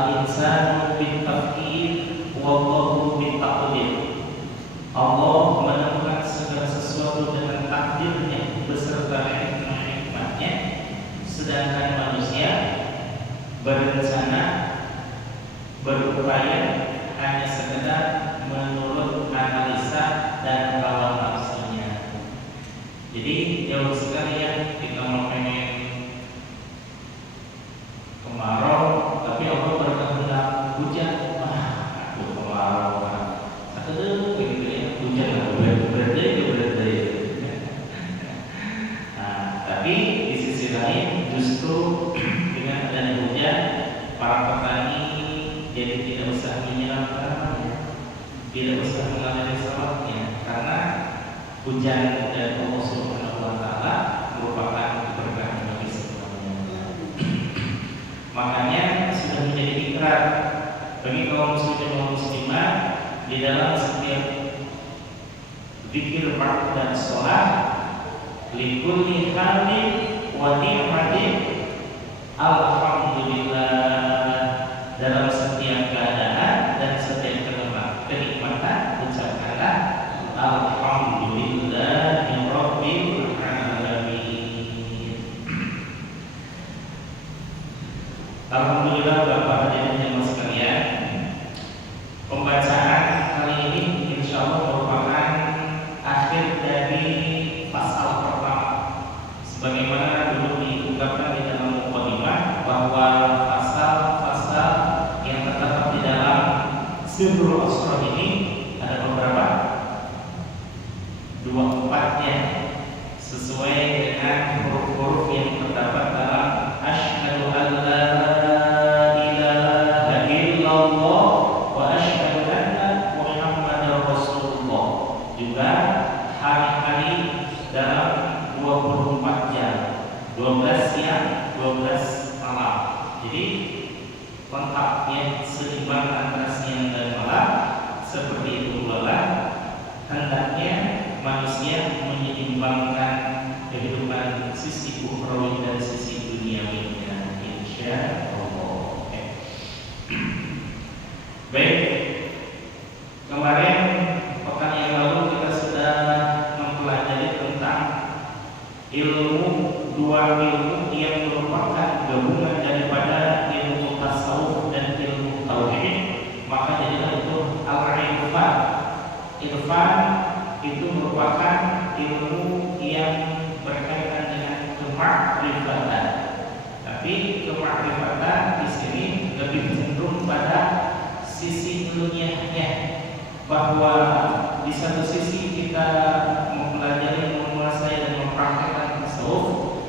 al-insanu bitafkir wallahu bitaqdir. Allah menemukan segala sesuatu dengan takdirnya beserta hikmah-hikmahnya, sedangkan manusia berencana, berupaya hanya sekedar menurut analisa dan hawa nafsunya. Jadi jauh sekali ya kita mau pengen kemarau, tapi Allah berkehendak hujan. Aduh kemarau, aduh begitu ya, hujan berarti. Nah, tapi di sisi lain justru dengan adanya hujan, para petani jadi tidak usah menyiram tanamannya, tidak usah mengalami salahnya, karena hujan dari Allah Subhanahu wa Ta'ala merupakan keberkahan bagi semuanya. Makanya sudah menjadi ikrar bagi kaum muslim dan kaum muslimah di dalam setiap zikir fardhu dan sholat, likulli halin wa ni'matin alhamdulillah. Dalam setiap keadaan dan setiap kenikmatan ucapkanlah alhamdulillahirabbil alamin. Alhamdulillah Bapak hadirin yang sekalian, pembacaan kali ini insyaallah merupakan akhir dari pasal pertama. Sebagaimana dulu diungkapkan di dalam mukadimah bahwa pasal-pasal yang terdapat di dalam Sirrul Asrar ini ada beberapa, 24-nya sesuai dengan huruf-huruf yang terdapat dalam asyhadu an la ilaha illallah wa asyhadu anna muhammadar rasulullah. Juga hari-hari dalam 24 jam, 12 siang, 12 malam. Jadi lengkap ya, seimbang antara siang dan malam. Seperti itu pula hendaknya manusia menyeimbangkan kehidupan sisi ukhrawi dan sisi duniawinya, insya Allah. Baik, kemarin pekan yang lalu kita sudah mempelajari tentang dua ilmu yang merupakan gabungan daripada ilmu tasawuf dan ilmu tauhid. Maka jadilah itu al-irfan. Irfan itu merupakan ilmu yang berkaitan dengan kemakrifatan. Tapi kemakrifatan di sini lebih cenderung pada sisi ilmiahnya, bahwa di satu sisi kita mempelajari, menguasai dan mempraktekkan tasawuf,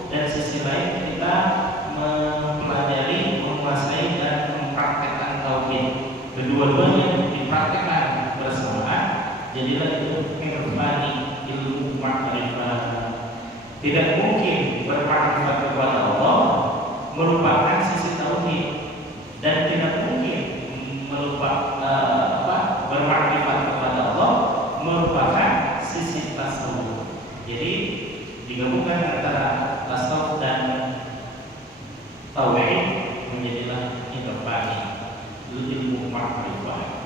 dan sisi lain kita mempelajari, menguasai dan mempraktekkan tauhid. Kedua-duanya dipraktekkan bersamaan, jadilah itu irfani, ilmu makrifat. Tidak mungkin bermakrifat kepada Allah merupakan sisi tauhid, dan tidak mungkin bermakrifat kepada Allah merupakan sisi tasawuf. Jadi digabungkan antara tasawuf dan tauhid menjadilah irfani, ilmu makrifat.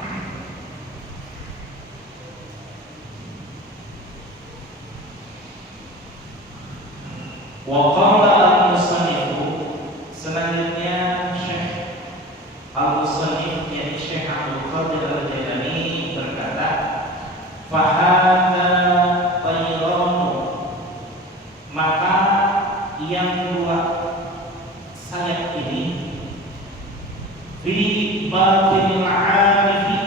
Wa qala al-musannif, selanjutnya Syekh al-musannif yakni Syekh Abdul Qadir al-Jailani berkata, fahadha tayranu, maka yang dua sayap ini fi batinil arifi,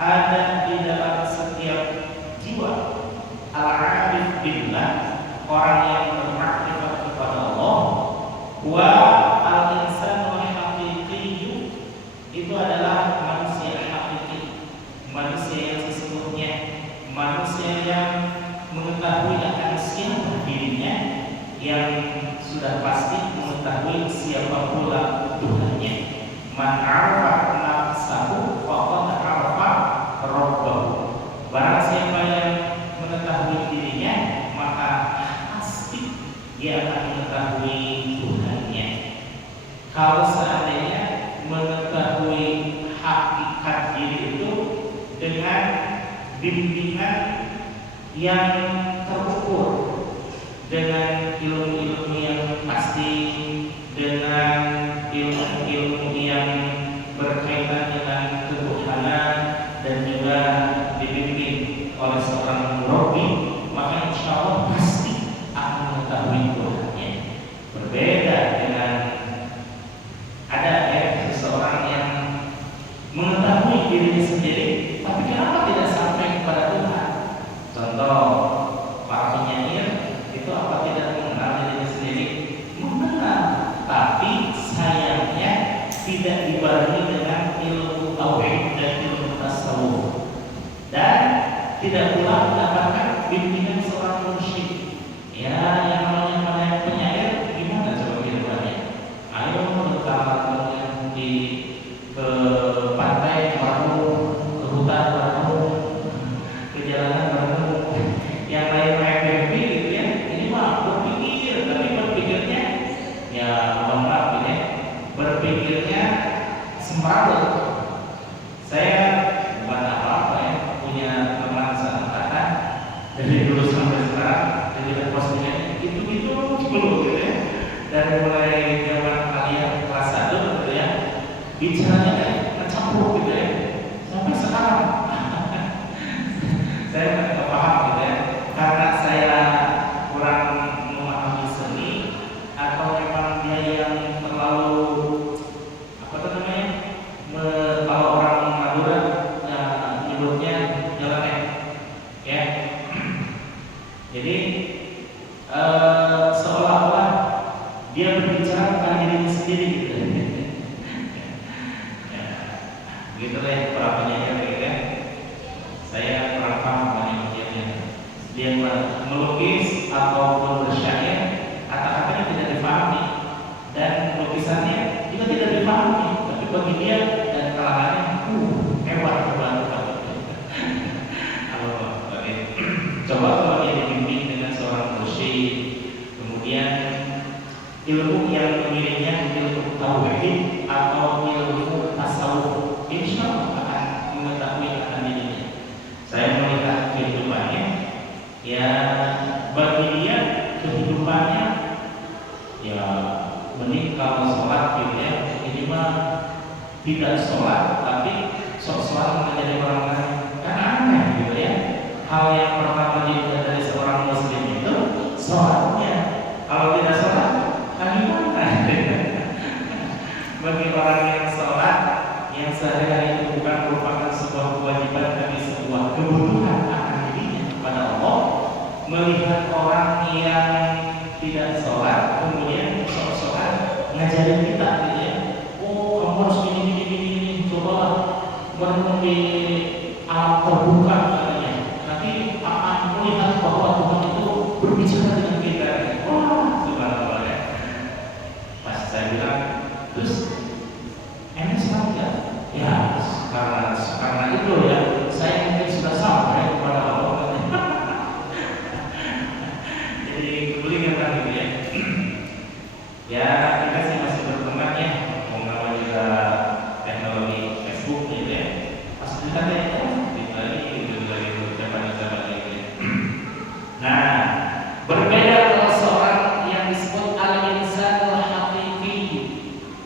ada di dalam setiap jiwa al-arif billah, orang yang bermakrifat kepada Allah. Wa al-insanu haqiqiyyu, itu adalah manusia hakiki, manusia yang sesungguhnya, manusia yang mengetahui akan siapa dirinya, yang sudah pasti mengetahui siapa pula Tuhannya. Man arafa nafsahu faqad arafa rabbahu. Barang siapa yang mengetahui dirinya, maka pasti dia akan mengetahui Tuhannya. dengan bimbingan yang terukur, dengan ilmu-ilmu yang pasti, dengan ilmu-ilmu yang berkaitan dengan ketuhanan, dan juga dibimbing oleh seorang murabbi, maka insya Allah pasti akan mengetahui Tuhannya. Berbeda dengan ada seseorang yang mengetahui dirinya sendiri, tapi kenapa tidak sampai kepada Tuhan? Contoh, para penyair itu apa tidak mengenal dirinya sendiri? Mengenal, tapi sayangnya tidak dibarengi dengan ilmu tauhid dan ilmu tasawuf, dan tidak pula mendapatkan bimbingan seorang mursyid. Ya, yang namanya penyair gimana coba kehidupannya? Ayo berkawan ke pantai baru, ke hutan baru, ke jalanan baru, yang lain happy gitu ya. Ini mah berpikir, tapi berpikirnya ya mohon maaf ya, berpikirnya semrawut. Saya bukan apa-apa ya, punya teman seangkatan dari dulu sampai sekarang, jadi posisinya itu dulu gitu ya. Dari mulai zaman kalian kelas 1 gitu ya, bicaranya kayak ngecampur gitu ya, sampai sekarang saya nggak paham gitu ya, karena saya kurang memahami seni, atau memang dia yang terlalu apa namanya, kalau orang Madura nyebutnya nyeleneh ya. Jadi seolah-olah dia berbicara tentang dirinya sendiri gitu ya, gitu deh para penyair gitu ya. Saya kurang paham mengenai penyairnya. Dia melukis ataupun bersyair, kata-katanya tidak dipahami, dan lukisannya juga tidak dipahami, tapi bagi dia dan kalangannya hebat. Coba kalau dia dibimbing dengan seorang mursyid, kemudian ilmu yang memilihnya ilmu tauhid atau ilmu tasawuf, insya Allah akan mengetahui akan dirinya. Saya melihat kehidupannya, ya bagi dia kehidupannya ya mending kalau sholat gitu ya, ini mah tidak sholat tapi sholat menjadi orang lain, kan aneh gitu ya. Hal yang pertama dilihat dari seorang muslim itu sholatnya. Kalau tidak sholat, kan gimana? Bagi orang yang sholat, yang sehari-hari itu bukan merupakan sebuah kewajiban tapi sebuah kebutuhan akan dirinya kepada Allah, melihat orang yang tidak sholat kemudian sholat ngajarin kita gitu ya, oh kamu harus gini, cobalah merenung di alam terbuka katanya, nanti akan melihat bahwa Tuhan itu berbicara dengan kita. Wah, subhanallah ya. Pas saya bilang, terus enak sekali ya? Ya, karena itu ya, saya mungkin sudah sampai kepada Allah. Jadi kebelingan gitu ya. Ya, kita sih masih berkembang ya, mau nama juga teknologi Facebook gitu ya. Pas kita lihat dari zaman-zaman gitu ya. Nah, berbeda kalau seorang yang disebut al-insan al-haqiqi.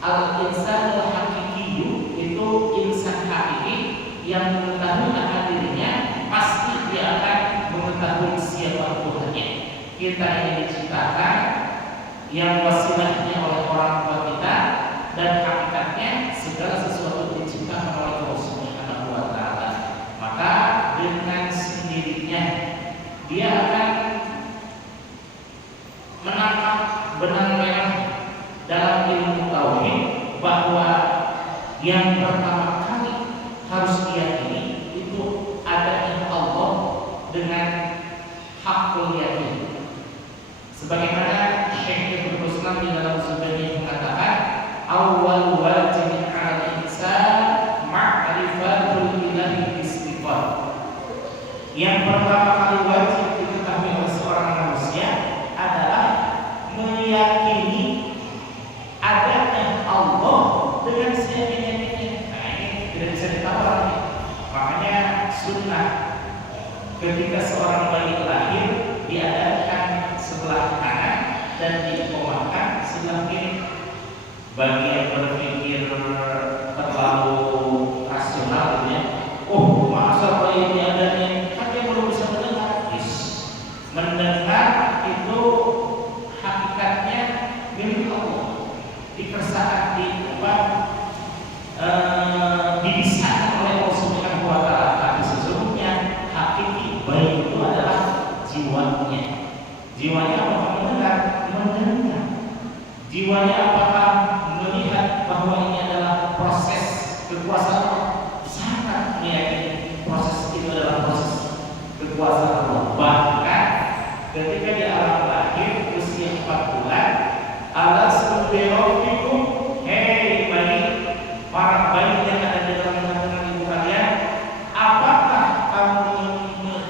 Al-insan al-haqiqi itu insan hakiki yang mengetahui akan dirinya, pasti dia akan mengetahui siapa Tuhannya. Kita ini diciptakan yang wasilahnya oleh orang tua kita, dan hakikatnya segala sesuatu diciptakan oleh Allah Subhanahu wa taala. Maka dengan sendirinya dia akan menangkap benang merah dalam ilmu tauhid, bahwa yang pertama kali harus diyakini itu adanya Allah dengan hakul yakin. Sebagaimana Syekh Ibnu Islam di dalam Zubairi mengatakan, awal wajibin 'ala insan ma'rifatul ilahi bisifat. Yang pertama kali wajib diketahui oleh seorang manusia adalah meyakini adanya Allah dengan seyakin-yakinnya. Nah, ini tidak bisa ditawar. Makanya sunnah ketika seorang bayi lahir diadakan sebelah kanan dan dikomakan sebelah kiri. Bagi yang berpikir terlalu rasional ya, oh masa bayi ini adanya kan dia belum bisa mendengar. Mendengar itu hakikatnya milik Allah, dikersaan didesain oleh Allah Subhanahu wa Ta'ala. Tapi sesungguhnya hakiki bayi itu adalah jiwanya. Jiwanya apakah mendengar? Mendengar. Jiwanya apakah melihat bahwa ini adalah proses kekuasaan Allah? Sangat meyakini proses itu adalah proses kekuasaan Allah. Bahkan ketika di alam lahir usia 4 bulan, alastu birabbikum, hei bayi, para bayi yang ada di dalam kandungan ibu kalian, apakah kamu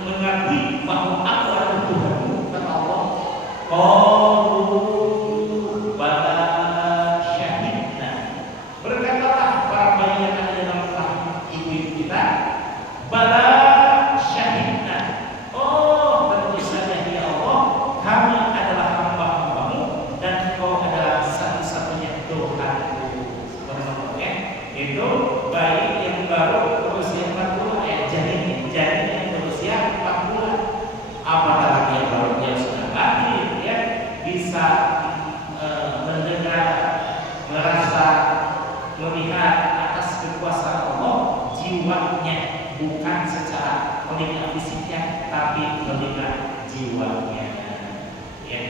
mengakui bahwa aku adalah Tuhanmu? Kata Allah. Bala syahidna. Berkatalah para bayi yang ada di dalam rahim ibu kita, bala syahidna. Oh, tentu saja ya Allah, kami adalah hamba-Hambamu dan Engkau adalah satu-satunya Tuhanku. Sebenarnya itu bayi yang baru berusia 4 bulan, janin yang berusia 4 bulan. Apatah lagi yang baru yang sudah lahir ya bisa mendengar, merasa, melihat atas kekuasaan Allah jiwanya, bukan secara melihat fisiknya tapi melihat jiwanya ya.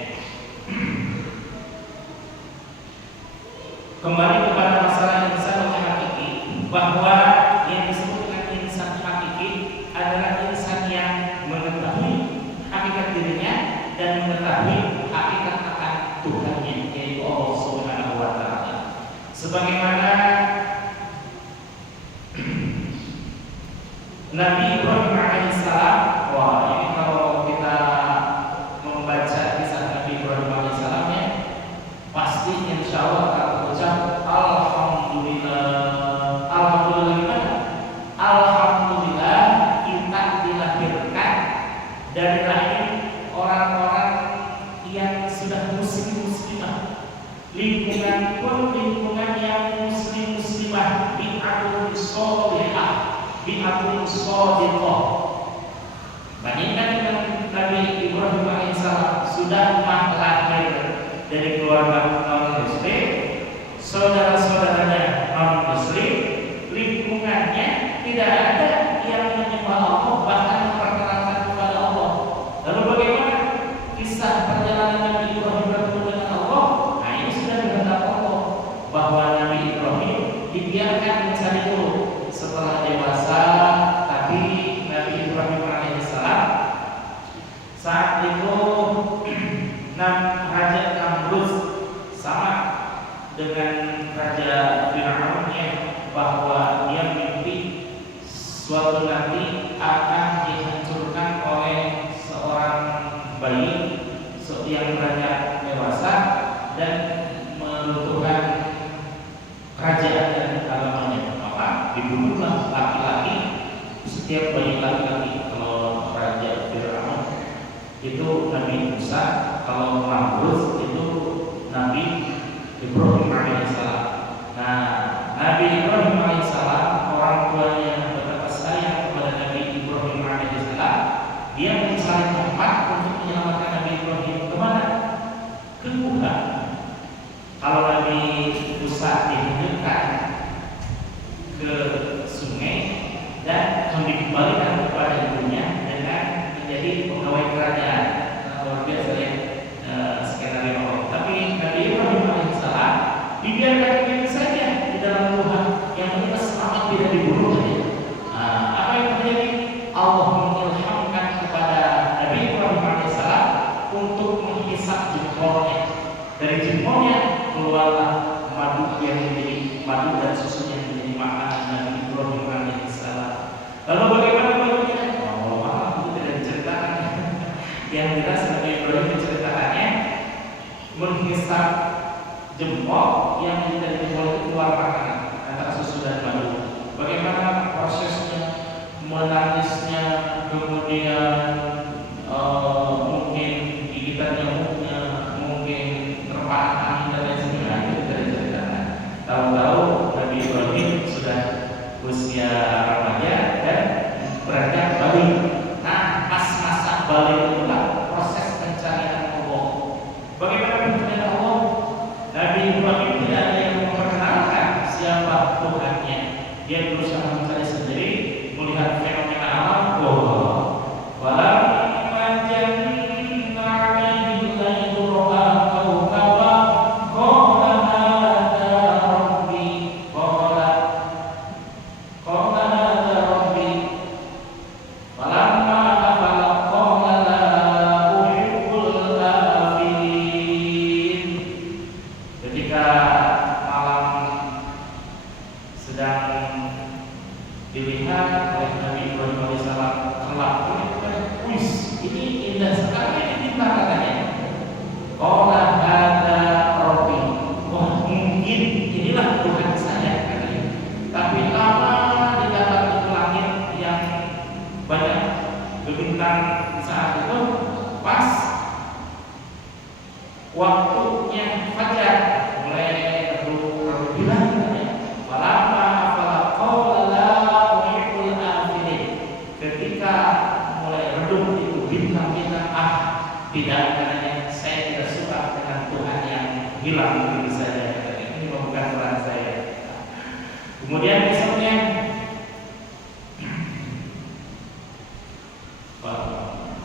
Kembali kepada masalah insan yang hakiki, bahwa yang disebut dengan insan hakiki adalah insan yang mengetahui hakikat dirinya dan mengetahui hakikat akan Tuhannya, yaitu Allah Subhanahu wa Ta'ala. Sebagaimana Nabi Ibrahim alaihissalam, wah ini kalau kita membaca kisah Nabi Ibrahim alaihissalam ya, pasti insya Allah akan berucap alhamdulillah. Alhamdulillah gimana? Alhamdulillah kita dilahirkan dari rahim orang-orang yang sudah muslimah. Lingkungan pun lingkungan yang muslimah, bi'atun sholihah, bi'atun shodiqah. Bandingkan dengan Nabi Ibrahim alaihissalam, sudah lahir dari keluarga non-muslim, saudara-saudaranya non-muslim, lingkungannya tidak ada yang menyembah Allah, bahkan memperkenalkan kepada Allah. Lalu bagaimana kisah perjalanan Nabi Ibrahim bertemu dengan Allah? Nah ini sudah dihendak Allah, bahwa Nabi Ibrahim dibiarkan mencari dulu setelah dewasa. Tapi Nabi Ibrahim alaihissalam saat itu Raja Namrud sama dengan Raja Fir'aun ya, bahwa dia mimpi suatu nanti akan dihancurkan oleh seorang bayi yang beranjak dewasa dan melumpuhkan kerajaan dan agamanya. Maka dibunuhlah laki-laki, setiap bayi laki-laki. Kalau Raja Fir'aun itu Nabi Musa, kalau Namrud itu Nabi Ibrahim alaihissalam. Nah, Nabi Ibrahim alaihissalam, orang tuanya yang betapa sayang kepada Nabi Ibrahim alaihissalam, dia mencari tempat untuk menyelamatkan Nabi Ibrahim. Kemana? Ke Tuhan. Kalau Nabi Musa dihanyutkan ke sungai dan dikembalikan kepada ibunya dengan menjadi pegawai kerajaan. Luar biasa ya skenario Allah. Tapi Nabi Ibrahim alaihissalam dibiarkan begitu saja di dalam Tuhan, yang kita selamat tidak dibunuh saja. Apa yang terjadi? Allah mengilhamkan kepada Nabi Ibrahim alaihissalam untuk menghisap jempolnya. Dari jempolnya keluarlah madu yang menjadi madu dan susunya menjadi makanan Nabi Ibrahim alaihissalam. Lalu bagaimana barunya? Itu tidak diceritakan. Yang jelas Nabi Ibrahim menceritakannya menghisap jempol yang dari jempol itu keluar makanan antara susu dan madu. Bagaimana prosesnya? Menangis usia remaja dan beranjak balik. Nah, pas masa balik itulah proses pencarian Allah. Bagaimana pencarian Allah? Nabi Ibrahim tidak ada yang memperkenalkan siapa Tuhannya. Dia berusaha mencari sendiri, melihat fenomena alam. Walamma janna 'alaihi al-lailu ra'a kawkaba qala hadza rabbi qala hadza rabbi falamma afala qala la uhibbul afilin. Ketika malam sedang dilihat oleh Nabi Ibrahim alaihissalam kelak, ini indah sekali, ini bintang katanya. Qala hadza rabbi, wah mungkin inilah Tuhan saya katanya. Tapi lama di dalam itu langit yang banyak berbintang saat itu, pas waktunya fajar mulai bilang katanya. Falamma afala qala la uhibbul afilin. Ketika mulai redup itu bintang-bintang, tidak katanya, saya tidak suka dengan Tuhan yang hilang begitu saja katanya. Ini bukan Tuhan saya. Kemudian besoknya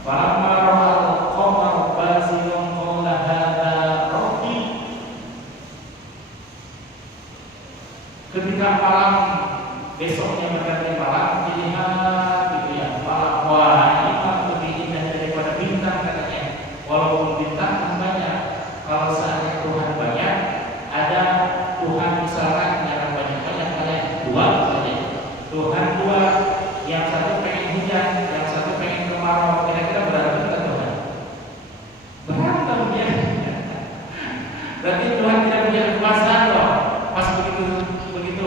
falamma ra'al qamar bazighun qala hadza rabbi. Ketika malam besoknya berganti malam, dilihat gitu ya, malam, wah ini malam lebih indah daripada bintang katanya. Walaupun bintang kan banyak, kalau seandainya Tuhan banyak, ada Tuhan misalkan yang banyak-banyak kalian dua saja. Tuhan dua, yang satu pengen hujan, yang satu pengen kemarau, kira-kira berantem kan Tuhan? Berantem ya. Berarti Tuhan tidak punya kekuasaan loh. Pas begitu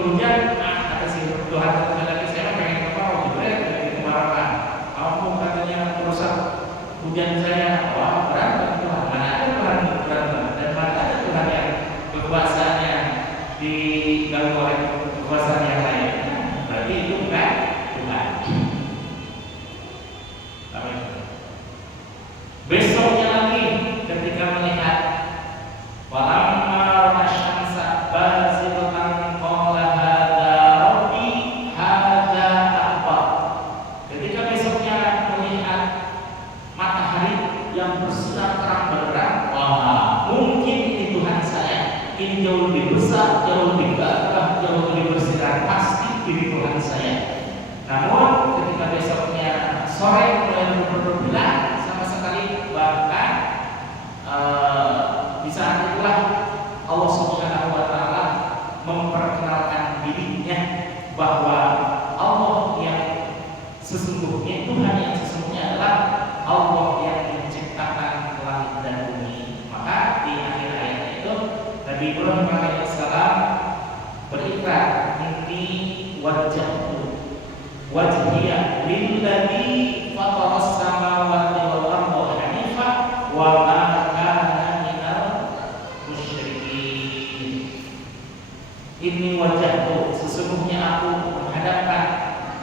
hujan, kata si Tuhan kata lagi, saya pengen kemarau, pengen kemarau. Kamu katanya merusak hujan saya. Wah, berantem Tuhan. Mana ada Tuhan berantem, dan mana ada Tuhan yang kekuasaannya diganggu oleh kekuasaan yang lain. Berarti itu bukan Tuhan. Amin. Besoknya lagi ketika melihat walamma rasyamsa bazighatan qala hadza rabbi hadza akbar. Ketika besoknya melihat matahari yang bersinar terang benderang, wah mungkin ini Tuhan saya. Ini jauh lebih besar, jauh lebih gagah, jauh lebih bersinar, pasti ini Tuhan saya. Namun ketika besoknya sore mulai berbilang, sama sekali bahkan di saat itulah Allah Subhanahu wa taala memperkenalkan dirinya bahwa Allah yang sesungguhnya, Tuhan yang sesungguhnya adalah Allah yang menciptakan langit dan bumi. Maka di akhir ayat itu Nabi Ibrahim alaihissalam berikrar, ini wajhiya lilladzi fataras samawati wal arda hanifa wa ma kana minal musyrikin. Ini wajahku, sesungguhnya aku menghadapkan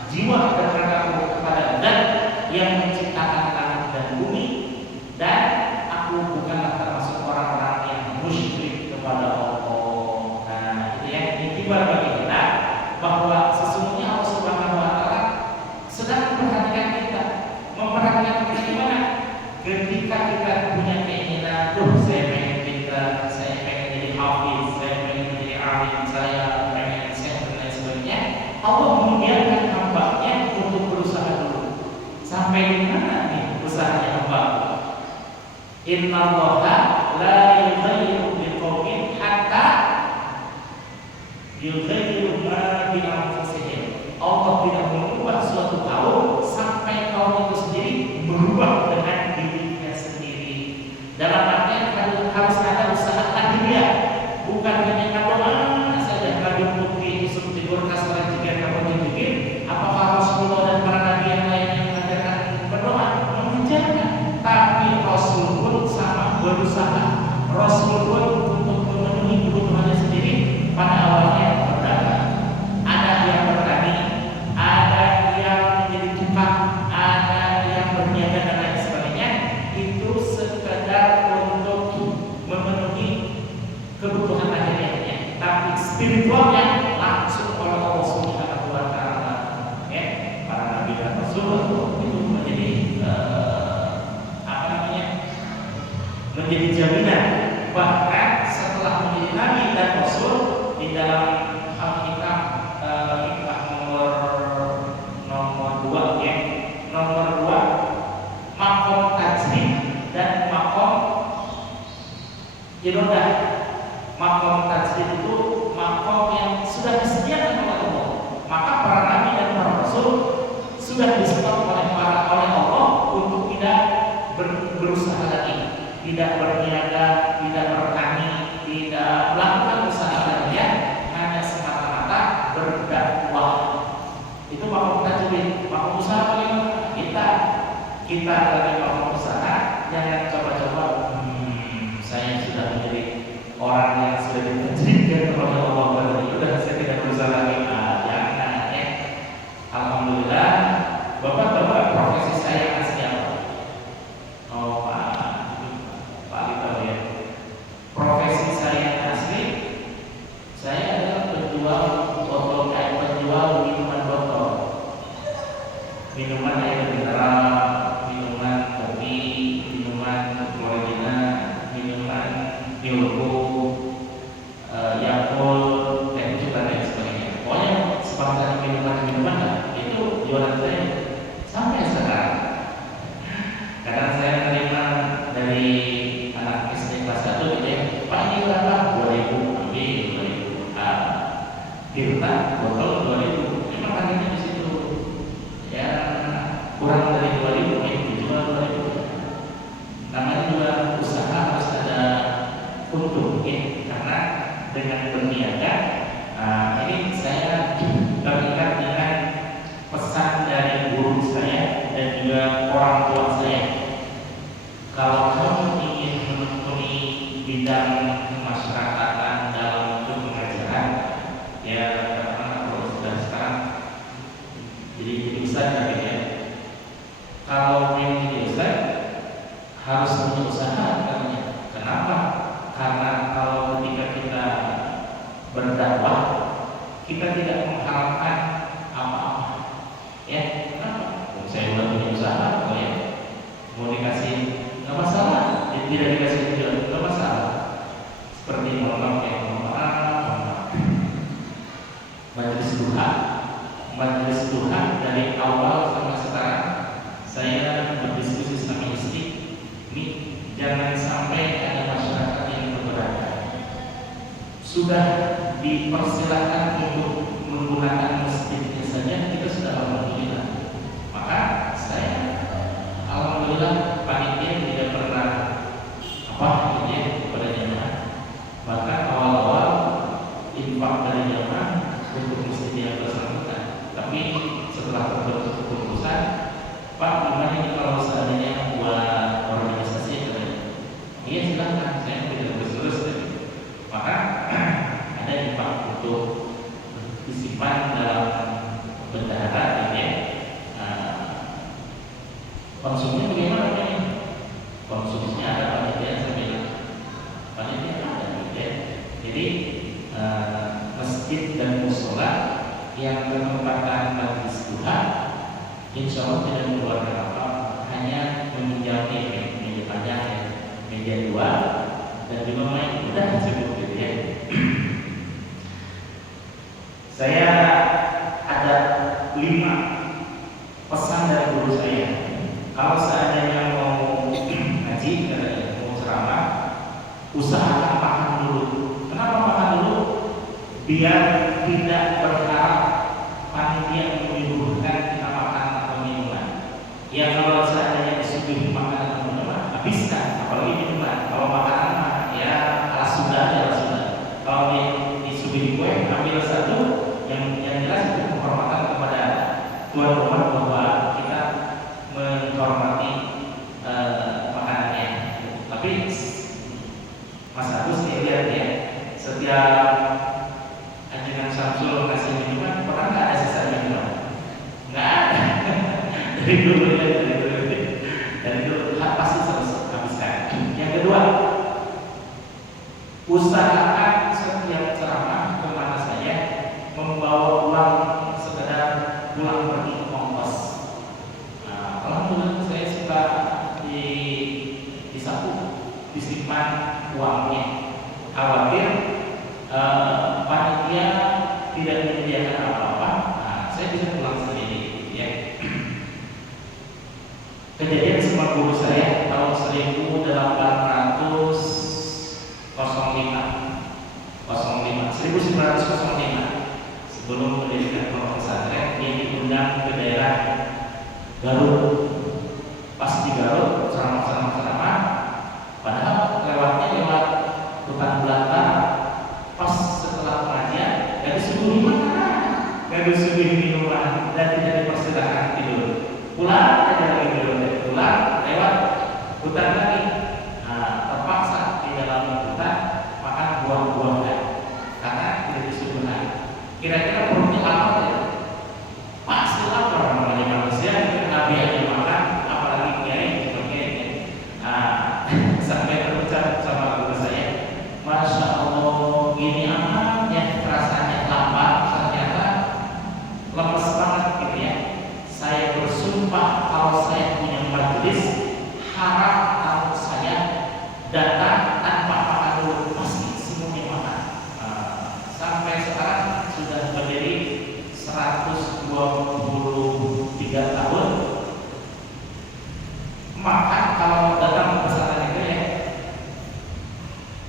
jiwa dan ragaku kepada Zat yang menciptakan langit dan bumi, dan aku bukanlah termasuk orang-orang yang musyrik kepada Allah. Nah, itu yang itibar bagi kita bahwa sesungguhnya Allah Subhanahu wa taala sedang memperhatikan kita. Memperhatikan kita gimana? Ketika kita punya keinginan, saya pengen pintar, saya pengen jadi hafiz, saya pengen jadi alim, saya pengen dan lain sebagainya, Allah membiarkan hamba-Nya untuk berusaha dulu. Sampai di mana nih usahanya hamba? Innallaha la yughayyiru biqaumin hatta yughayyiru ma bi anfusihim. Allah tidak mengubah suatu kaum sampai kaum itu sendiri berubah dengan dirinya sendiri. Dalam artian harus ada usaha lahiriah, bukan hanya doa saja. Kadung putih isuk tidur kasar jika kamu dibikin. Apakah Rasulullah dan para nabi yang lain yang mengajarkan berdoa? Mengajarkan, tapi Rasul pun sama berusaha. Rasul pun untuk memenuhi kebutuhannya sendiri pada awalnya berdoa. tidak berniaga, tidak bertani, tidak melakukan usaha lainnya, hanya semata-mata berdakwah. Itu makom tajwid. Makom usaha bagaimana? Kita lagi makom usaha, jangan coba-coba. Saya sudah menjadi orang yang sudah ditajwidkan oleh Allah. Sudah saya tidak berusaha lagi. Jangan ya. Alhamdulillah, bapak-bapak profesi saya asli apa? Oh Pak Ali tahu ya. Profesi saya asli, saya adalah penjual botol penjual minuman botol, minuman air mineral, minuman kopi, minuman Florida, minuman Milko, Yakult, dan juga lain sebagainya. Pokoknya sebagian minuman itu jualan saya sampai sekarang. Kadang saya terima dari anak SD kelas 1 gitu ya, Pak ini berapa? 2.000, ambil 2.000. Kita botol 2.000, memang harganya di situ. Ya kurang dari 2.000, ini dijual 2.000. Namanya juga usaha harus ada untung, ya. Karena dengan berniaga, ini saya teringat dengan pesan dari guru saya dan juga orang tua saya. Kalau kamu ingin menekuni bidang kemasyarakatan dalam pengajaran, ya karena kalau sudah sekarang jadi ustaz gitu ya. Kalau ingin jadi ustaz harus punya usaha katanya. Kenapa? Karena kalau ketika kita berdakwah, kita tidak mengharapkan apa-apa. Ya, kenapa? Saya udah punya usaha, kok ya. Mau dikasih nggak masalah, tidak dikasih juga nggak masalah. Seperti mohon maaf, majelis duha dari awal sampai sekarang saya berdiskusi sama istri, ini jangan sampai ada masyarakat yang keberatan. Sudah dipersilakan untuk menggunakan masjidnya saja, kita sudah alhamdulillah. Maka saya alhamdulillah panitia tidak pernah gitu ya kepada jemaah. Bahkan awal-awal infak dari jemaah untuk masjid yang bersangkutan. Tapi setelah terbentuk keputusan, Pak gimana ini kalau seandainya buat organisasi katanya? Iya silakan, saya tidak terus-terus. Maka ada infak untuk disimpan dalam bendahara gitu ya. Konsumsinya bagaimana ini? Konsumsinya ada panitia, saya bilang panitia ada gitu ya. Jadi masjid dan musola yang bertempatan majelis duha, insya Allah tidak mengeluarkan apa, hanya meminjam meja panjang ya, meja 2 dan juga main udah cukup gitu ya. Saya ada 5 pesan dari guru saya. Kalau seandainya mau ngaji, mau ceramah, usahakan makan dulu. Kenapa makan dulu? Biar tidak berharap panitia menyuguhkan kita makan atau minuman. Ya kalau seandainya disuguhi makanan atau minuman, habiskan. Apalagi minuman. Kalau makanan ya ala Sunda ya ala Sunda. Kalau disuguhi kue, ambil satu. Yang jelas itu penghormatan kepada tuan rumah bahwa kita menghormati makanannya. Tapi Mas Agus lihat ya, setiap ajaran Samsul kasih minuman pernah nggak ada sisa minuman? Nggak ada. Dari dulu ya, dan itu pasti harus habiskan. Yang kedua, usahakan setiap ceramah kemana saja membawa uang sekedar pulang pergi ongkos. Alhamdulillah saya suka disaku, disimpan uangnya. Khawatir panitia tidak menyediakan apa-apa, saya bisa pulang sendiri. Ya. Kejadian sama guru saya tahun 1905 sebelum mendirikan pondok pesantren, dia diundang ke daerah Garut. Pas di Garut ceramah, padahal disuguhi minuman dan tidak dipersilakan tidur. Pulang aja lagi tidur, pulang lewat hutan lagi. Nah, terpaksa di dalam hutan makan buah-buahan karena tidak disuguhkan. Kira-kira perutnya lapar ya? Pasti lapar, namanya manusia. Nabi aja makan, apalagi kiai sebagainya. Sampai terucap sama guru saya, Masya Allah, gini amat yang rasanya lapar, ternyata lemes banget gitu ya. Saya bersumpah kalau saya punya majelis, harap kalau saya datang tanpa makan dulu, pasti semuanya makan. Sampai sekarang sudah berdiri 123 tahun. Makan kalau datang ke pesantren itu ya,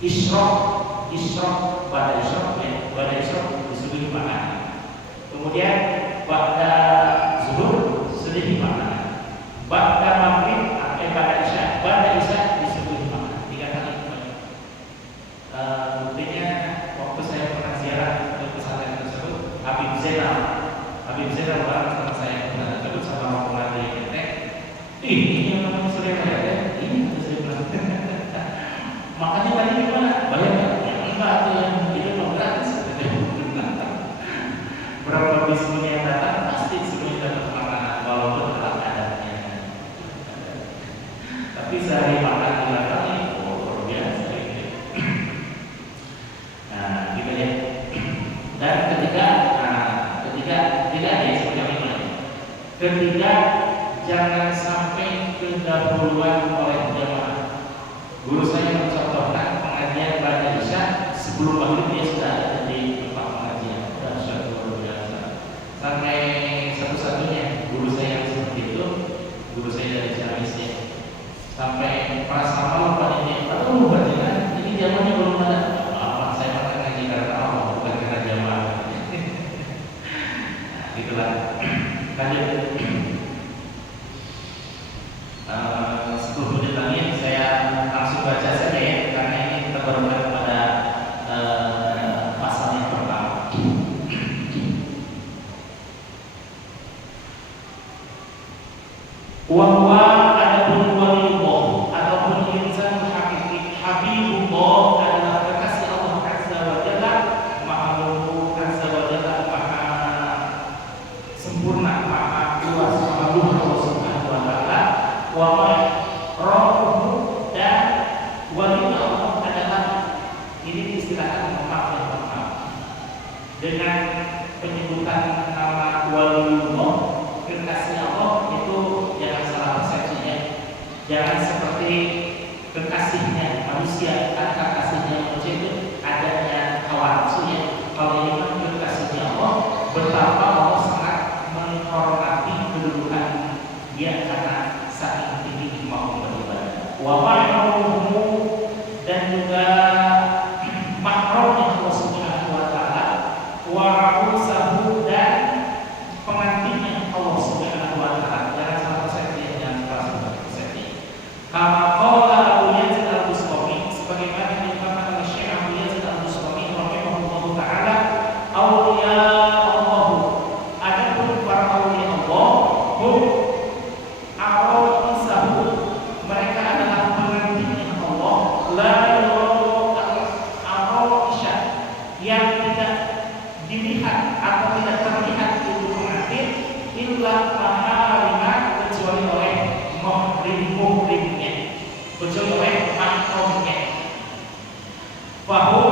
isyrok pada isyrok disuguhi makan. Kemudian pada zuhur sedikit makan. Pada maghrib pada isya disuguhi makan. 3 kali. Buktinya waktu saya pernah ziarah ke pesantren tersebut, Habib Zainal bareng sama saya pernah tersebut sama orang dari Ketek. Ini yang namanya selera ya, ini harus saya bilang. Makanya tadi gimana? Bayar yang enggak atau yang itu mau gratis? Berapa bisnisnya yang datang pasti semuanya dapat makanan walaupun telah adatnya. Tapi sehari makan 3 kali, luar biasa gitu. Nah, gitu ya. Dan ketiga ya seperti ini. Ketiga, jangan sampai kedahuluan oleh jamaah. Guru saya mencontohkan pengajian pada isya sebelum maghrib dia sudah ada di tempat pengajian. Dahsyat luar biasa. Sampai satu-satunya guru saya yang seperti itu, guru saya dari Ciamis ya. Sampai pas malam panitia, aduh bajingan, ini jamannya belum ada. Apa saya makan ngaji karena Allah, bukan karena jamaah. Nah, gitulah. Lanjut. 10 menit lagi saya langsung baca saja ya, karena ini kita baru pada pasal yang pertama. Wahwa adapun waliullah ataupun insan hakiki, habibullah adalah kekasih Allah Azza wa Jalla, Maha Azza wa Jalla, Maha sempurna, Maha luas, Maha luhur Allah Subhanahu wa Ta'ala. Wa rohuhu dan wali Allah adalah, ini diistilahkan maaf dengan penyebutan nama waliullah, kekasih Allah itu jangan salah persepsinya. Jangan seperti kekasihnya manusia, kan kekasihnya manusia itu adanya hawa nafsunya. Kalau ini kan kekasihnya Allah, betapa Allah sangat menghormati kedudukan dia karena saking tinggi mau beribadah. Wa mahramuhu dan juga mahramnya Allah Subhanahu wa Ta'ala, wa ra'usahu dan pengantinnya Allah Subhanahu wa Ta'ala. Jangan salah persepsi, jangan salah persepsi. Kama qala Abu Yazid Al-Bustami, sebagaimana yang dikatakan oleh Syekh Abu Yazid Al-Bustami rahimahullahu taala, auliya Allah, adapun para auliya Allah, mereka adalah pengantinnya Allah, la al-aisha, yang tidak dilihat atau tidak terlihat itu pengantin, illa maharimah, kecuali oleh muhrimnya, kecuali oleh mahramnya. Bahwa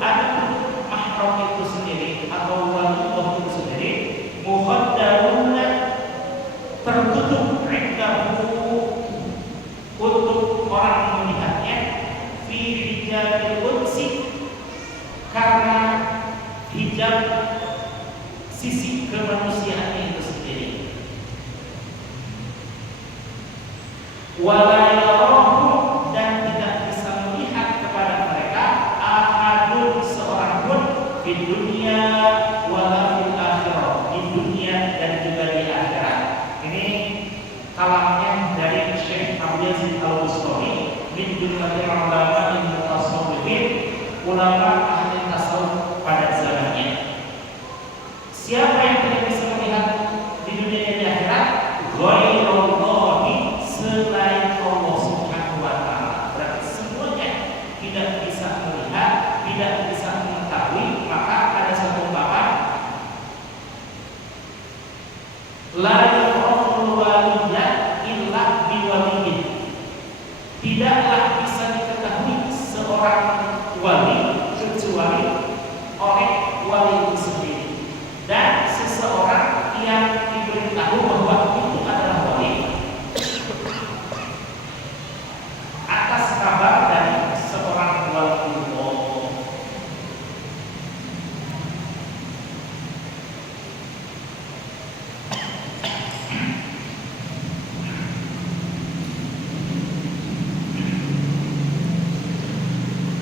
ada mahram itu sendiri atau waliullah itu sendiri, muhaddarun, tertutup untuk orang melihatnya, fi hijabil qudsi, karena hijab sisi kemanusiaan itu sendiri. Wala yarahu, dan tidak bisa melihat kepada mereka, ahadun, seorang pun, di dunia wala fil akhirah, di dunia dan juga di akhirat. Ini kalamnya dari Syekh Abu Yazid Al-Bustami min jumlatil ulama al-mutasawwifin, ulama ahli tasawuf pada zamannya. Siapa yang tidak bisa La yu'raful waliyya illa biwaliyyin. Tidaklah bisa diketahui seorang wali kecuali oleh wali itu sendiri. Dan seseorang yang diberitahu bahwa itu adalah wali atas kabar dari seorang wali.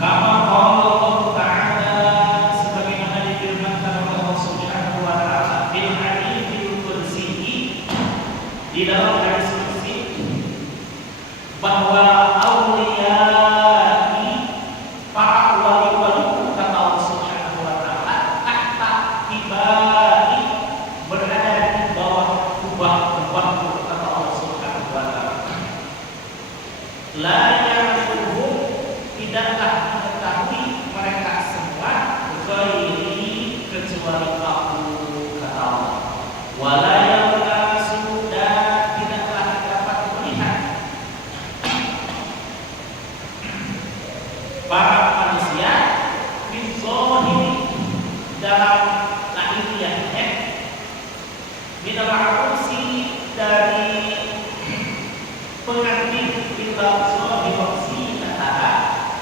Kama qala Allah Ta'ala, sebagaimana difirmankan oleh Allah Subhanahu wa Ta'ala fil haditsil qudsi, di dalam hadis qudsi, bahwa auliyai, para wali-wali, kata Allah Subhanahu wa Ta'ala, tahta tibai, berada di bawah kubah-kubahku, kata Allah Subhanahu wa Ta'ala. La ya'lamuhum, tidaklah mengetahui mereka semua, ghairi, kecuali aku, kata Allah. Wala ya'lamu, dan tidaklah dapat melihat para manusia bidzahiri, dalam lahiriahnya, minal arusi, dari pengantin, bila zahir wasinataha,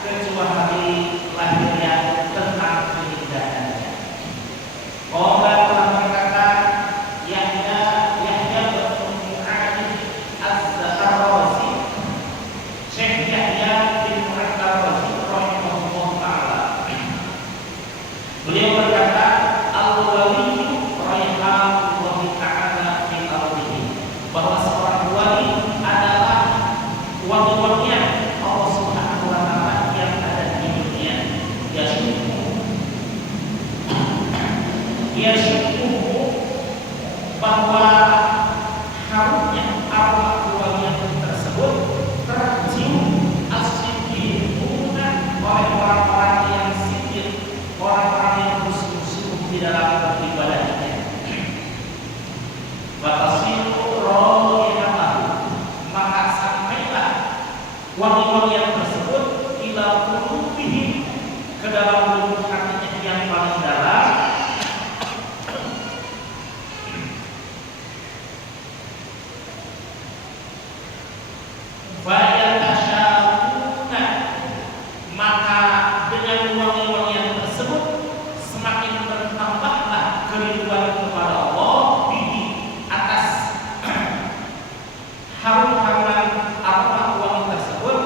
kecuali lahir yang tentang keindahannya. Allah telah berkata, Yahya bin Mu'adh Az-Zahrazi, Syekh Yahya bin Mu'adh Az-Zahrazi rahimahullah ta'ala, beliau berkata, al-waliyyu raihanullahi ta'ala fi ardihi, bahwa seorang wali adalah wangi-wangian Allah Subhanahu wa Ta'ala yang ada di dunia. Yashkuhu, bahwa harumnya arwah kewangian tersebut tercium as-siddiquna, oleh orang-orang yang siddiq, orang-orang yang bersungguh-sungguh di dalam beribadahnya. Batasiru raihatahu, maka sampailah wangi-wangian tersebut ila qulubihim, ke dalam lubuk hatinya yang paling dalam. Fayatasyauna, maka dengan wangi-wangian tersebut semakin bertambahlah kerinduan kepada Allah bihi, atas harum-haruman aroma wangi tersebut,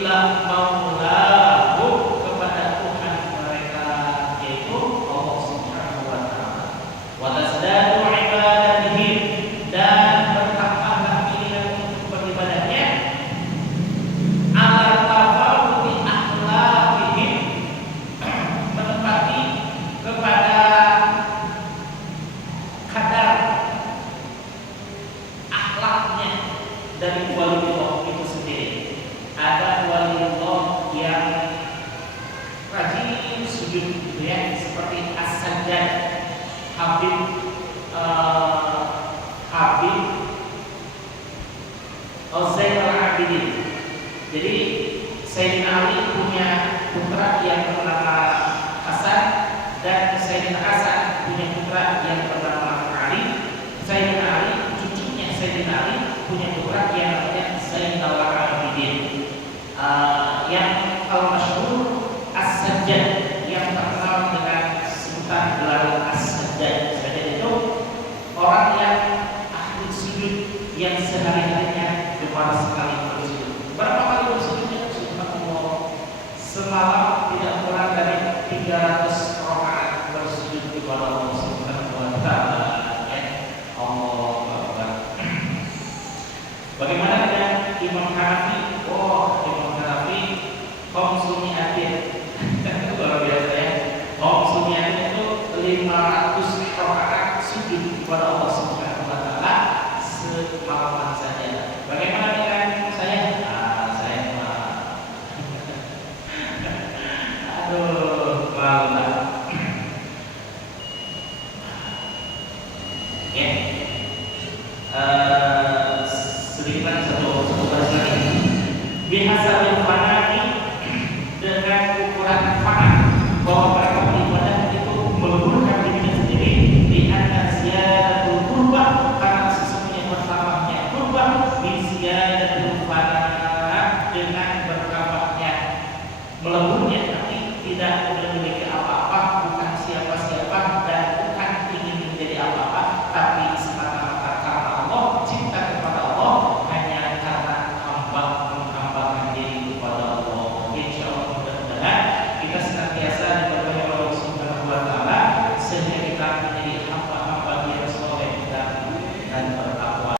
ila maulahu, kepada Tuhan mereka, yaitu Allah Subhanahu wa Ta'ala. Wa tazdadu ibadatihim, dan bertambahlah pilihan untuk beribadahnya, ala tafawuti akhlaqihim, menempati kepada kadar akhlaknya dari waliullah itu sendiri. Ada waliullah yang rajin sujud, gitu ya, seperti As-Sajjad, Habib Zainal Abidin. Jadi Sayyidina Ali punya putra yang bernama Hasan, dan Sayyidina Hasan punya putra yang bernama Ali. Sayyidina Ali, cucunya Sayyidina Ali, punya putra yang namanya Zainal Abidin. Yang al-masyhur As-Sajjad, yang terkenal dengan sebutan gelar As-Sajjad. Sajjad itu orang yang ahli sujud, yang sehari-harinya gemar sekali bersujud. Berapa kali bersujudnya? Subhanallah, semalam tidak kurang dari 300 rakaat bersujud kepada Allah Subhanahu wa Ta'ala. Allahu Akbar. Bagaimana dengan Imam Hanafi? Oh, Imam Hanafi kaum sunniatin. Luar biasa ya. Kaum sunniatin itu 500 rakaat sujud kepada Allah Subhanahu wa Ta'ala semalaman saja. Bagaimana dengan saya? Saya mah aduh, malu. Ya. sedikit lagi satu baris lagi. Bihasabil fanati, dengan ukuran fana, bahwa mereka beribadah itu meleburkan dirinya sendiri di atas ziyadatul qurbah, karena sesungguhnya bertambahnya qurbah di ziyadatul fana, dengan bertambahnya meleburnya, tapi tidak